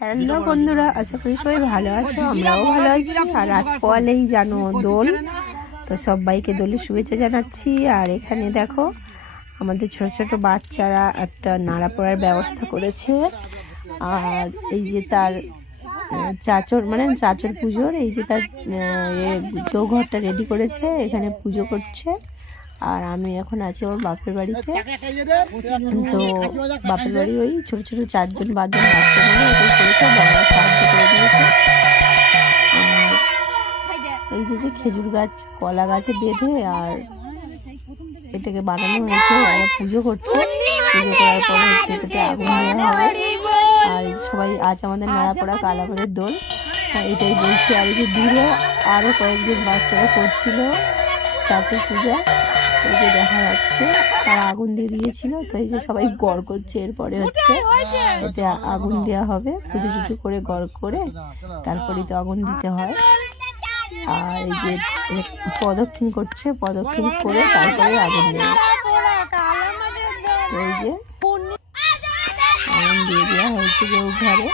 Hello বন্ধুরা, আশা করি সবাই ভালো আছো। আমরাও ভালো আছি। আর রাত পোয়ালেই জানো দোল, তো সবাইকে দোলের শুভেচ্ছা জানাচ্ছি। আর এখানে দেখো আমাদের ছোট ছোট বাচ্চারা একটা নাড়া পড়ার ব্যবস্থা করেছে। আর এই যে তার চাচর চাচর পুজোর এই যে তার চৌঘরটা রেডি করেছে, এখানে পুজো করছে। আর আমি এখন আছি ওর বাপের বাড়িতে। তো বাপের বাড়ি ওই ছোট ছোট 4-5জন বাচ্চা মিলে এটাই করেছে, বড়রা সাহায্য করে দিয়েছে। আর এই যে খেজুর গাছ কলা গাছে বেঁধে আর এটাকে বানানো হয়েছে, ওরা পুজো করছে। পুজো করার পরে হচ্ছে এটাতে আগুন দেওয়া হবে। আর সবাই আজ আমাদের নাড়াপড়া, কাল আমাদের দোল, এটাই বলছি। আর এই যে দূরে আরও কয়েকজন বাচ্চারা করছিল চাচুর পূজা, এই যে দেখা যাচ্ছে তারা আগুন দিয়ে দিয়েছিল। তো এই যে সবাই গড় করছে, এরপরে হচ্ছে এতে আগুন দেওয়া হবে। পুজো টুজো করে গড় করে তারপরেই তো আগুন দিতে হয়। আর এই যে প্রদক্ষিণ করছে, প্রদক্ষিণ করে তারপরে আগুন দেবে। এই যে আগুন দিয়ে দেওয়া হয়েছে ঘরে।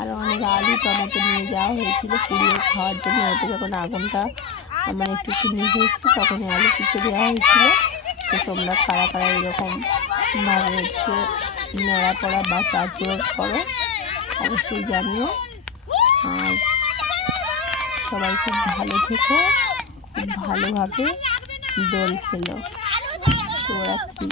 আরও অনেক আলু টমেটো নিয়ে যাওয়া হয়েছিল পুড়িয়ে খাওয়ার জন্য। ওটা যখন আগুনটা একটু নিভে এসেছে তখন আলু পিঠে দেওয়া হয়েছিল। তো তোমরা কারা কারা এরকম ভাবে হচ্ছে নেড়া পড়া বা চাচুর করো অবশ্যই জানিও। আর সবাই খুব ভালো থেকো, খুব ভালোভাবে দোল খেলো। শুভরাত্রি।